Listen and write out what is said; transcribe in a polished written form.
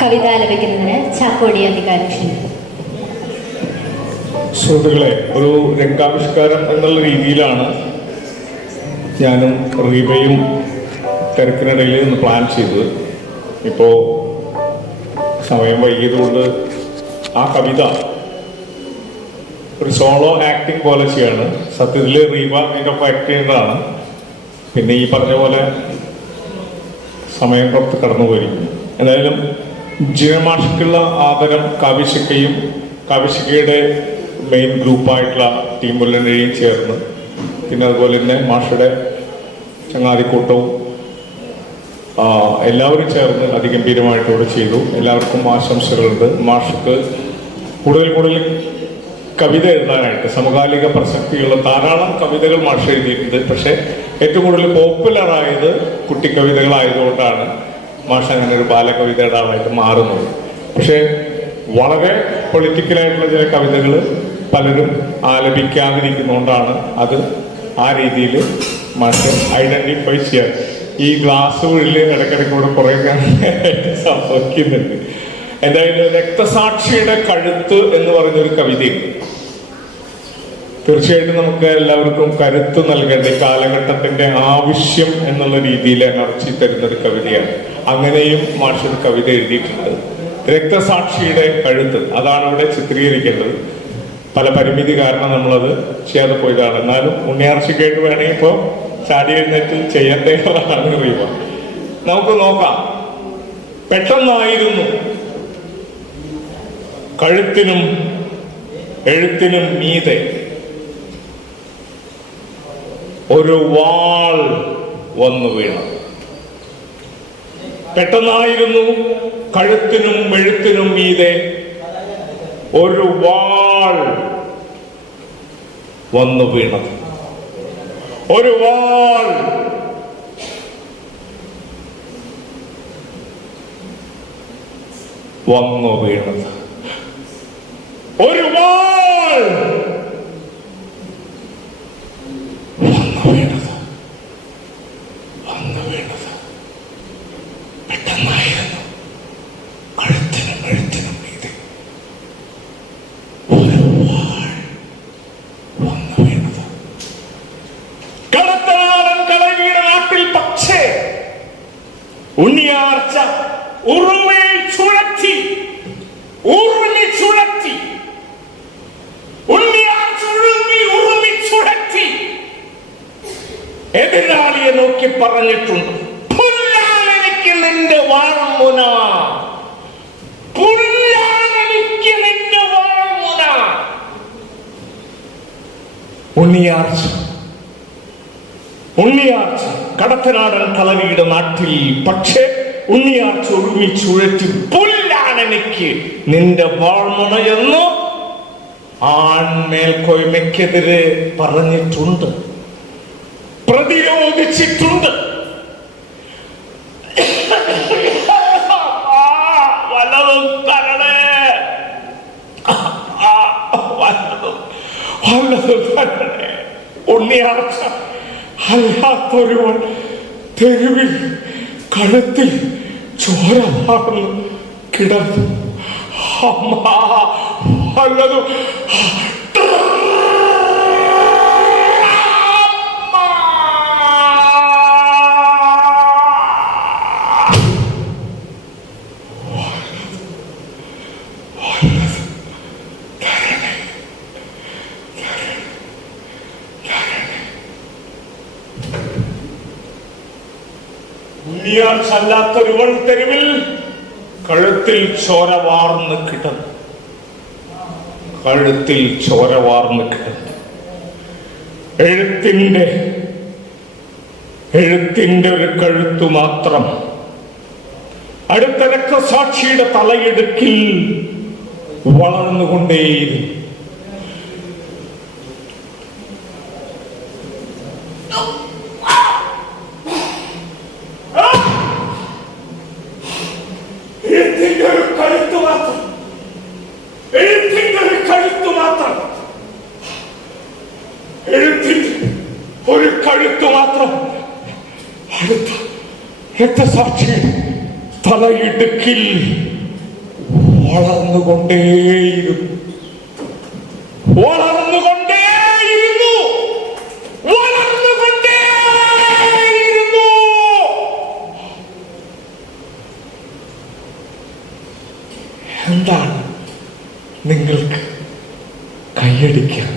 കവിത ആലപിക്കുന്നതിന് ചാക്കോടി അധികാരം ക്ഷണിക്കുന്നു. സുഹൃത്തുക്കളെ, ഒരു രംഗാവിഷ്കാരം എന്നുള്ള രീതിയിലാണ് ഞാനും റീബയും തിരക്കിനിടയിൽ ഒന്ന് പ്ലാൻ ചെയ്തത്. ഇപ്പോൾ സമയം വൈകിയതുകൊണ്ട് ആ കവിത ഒരു സോളോ ആക്ടിങ് പോലെ ചെയ്യാണ്. സത്യത്തിൽ റീബ അതിൻ്റെ ഒപ്പം ആക്ട് ചെയ്യുന്നതാണ്. പിന്നെ ഈ പറഞ്ഞ പോലെ സമയം പുറത്ത് കടന്നു പോയിരിക്കുന്നു. എന്തായാലും ജിനമാഷിക്കുള്ള ആദരം കാവ്യശിക്കയുടെ മെയിൻ ഗ്രൂപ്പായിട്ടുള്ള ടീം മുല്ലനെയും ചേർന്ന്, പിന്നെ അതുപോലെ തന്നെ മാഷയുടെ ചങ്ങാതിക്കൂട്ടവും എല്ലാവരും ചേർന്ന് അതിഗംഭീരമായിട്ട് ഇവിടെ ചെയ്തു. എല്ലാവർക്കും ആശംസകളുണ്ട്. മാഷക്ക് കൂടുതൽ കവിത എഴുതാനായിട്ട് സമകാലിക പ്രസക്തിയുള്ള ധാരാളം കവിതകൾ മാഷ് എഴുതിയിട്ടുണ്ട്. പക്ഷേ ഏറ്റവും കൂടുതൽ പോപ്പുലറായത് കുട്ടിക്കവിതകളായതുകൊണ്ടാണ് മാഷ് അങ്ങനെ ഒരു ബാലകവിതയുടെ ആളായിട്ട് മാറുന്നത്. പക്ഷേ വളരെ പൊളിറ്റിക്കലായിട്ടുള്ള ചില കവിതകൾ പലരും ആലപിക്കാതിരിക്കുന്നതുകൊണ്ടാണ് അത് ആ രീതിയിൽ മാഷ് ഐഡന്റിഫൈ ചെയ്യാൻ. ഈ ഗ്ലാസ് ഉള്ളിൽ ഇടയ്ക്കിടയ്ക്കൂടെ കുറേ സംഭവിക്കുന്നുണ്ട്. എന്തായാലും രക്തസാക്ഷിയുടെ കഴുത്ത് എന്ന് പറഞ്ഞൊരു കവിതയുണ്ട്. തീർച്ചയായിട്ടും നമുക്ക് എല്ലാവർക്കും കരുത്ത് നൽകേണ്ട കാലഘട്ടത്തിന്റെ ആവശ്യം എന്നുള്ള രീതിയിൽ എനർജി തരുന്നൊരു കവിതയാണ്. അങ്ങനെയും മാഷൊരു കവിത എഴുതിയിട്ടുണ്ട്. രക്തസാക്ഷിയുടെ കഴുത്ത്, അതാണ് ഇവിടെ ചിത്രീകരിക്കേണ്ടത്. പല പരിമിതി കാരണം നമ്മളത് ചെയ്യാതെ പോയതാണ്. എന്നാലും ഉണ്ണിയാർച്ചയ്ക്കായിട്ട് വേണമെങ്കിൽ ഇപ്പോൾ ചാടി എഴുന്നേറ്റ് ചെയ്യേണ്ടതാണ് അറിയുക. നമുക്ക് നോക്കാം. പെട്ടെന്നായിരുന്നു കഴുത്തിനും എഴുത്തിനും മീതെ ഒരു വാൾ വന്നു വീണു. പെട്ടെന്നായിരുന്നു കഴുത്തിനും എഴുത്തിനും മീതെ ഒരു വാൾ വന്നു വീണത്. ഒരു വാൾ വന്നു വീണത്. ഒരു വാൾ വന്നു വീണത്. പെട്ടെന്നായിരുന്നു കഴുത്തിനും എഴുത്തിനും മീതെ ഒരു വാൾ വന്നു വീണത്. കളത്തനാടൻ കളരിയുടെ നാട്ടിൽ പക്ഷേ ഉണ്ണിയാർച്ച ഉറുമി ചുഴറ്റി എതിരാളിയെ നോക്കി പറഞ്ഞിട്ടുണ്ട്, പുല്ലാനെനിക്ക് നിന്റെ വാൾമുന, പുല്ലാനെനിക്ക് നിന്റെ വാൾമുന. ഉണ്ണിയാർച്ച കടത്തനാടൻ കളരിയുടെ നാട്ടിൽ പക്ഷേ ഉണ്ണിയാർച്ച ഉറുമി ചുഴറ്റി പുല്ലാനെനിക്ക് നിന്റെ വാൾമുന എന്ന് ആൺമേൽക്കോയ്മയ്ക്കെതിരെ പറഞ്ഞിട്ടുണ്ട്, പ്രതിരോധിച്ചിട്ടുണ്ട്. വല്ലതും തരണേ, വല്ലതും തരണേ. ഉണ്ണിയാർച്ച അല്ലാത്തൊരുവൻ തെരുവിൽ കഴുത്തിൽ ചോര വാർന്നു കിടന്നു. വല്ലതും ഉണ്ണിയാർച്ചല്ലാത്തൊരുവൻ തെരുവിൽ കഴുത്തിൽ ചോര വാർന്ന് കിടന്നു. കഴുത്തിൽ ചോര വാർന്ന് കിടന്നു. എഴുത്തിന്റെ ഒരു കഴുത്തു മാത്രം അടുത്ത രക്തസാക്ഷിയുടെ തലയിടുക്കിൽ വളർന്നുകൊണ്ടേയിരുന്നു. ഒരു കഴുത്തു മാത്രം അടുത്ത രക്തസാക്ഷിയുടെ തലയിടുക്കിൽ വളർന്നുകൊണ്ടേയിരുന്നു വളർന്നുകൊണ്ടേയിരുന്നു വളർന്നുകൊണ്ടേയിരുന്നു. എന്താണ് നിങ്ങൾക്ക് കൈയടിക്കാൻ?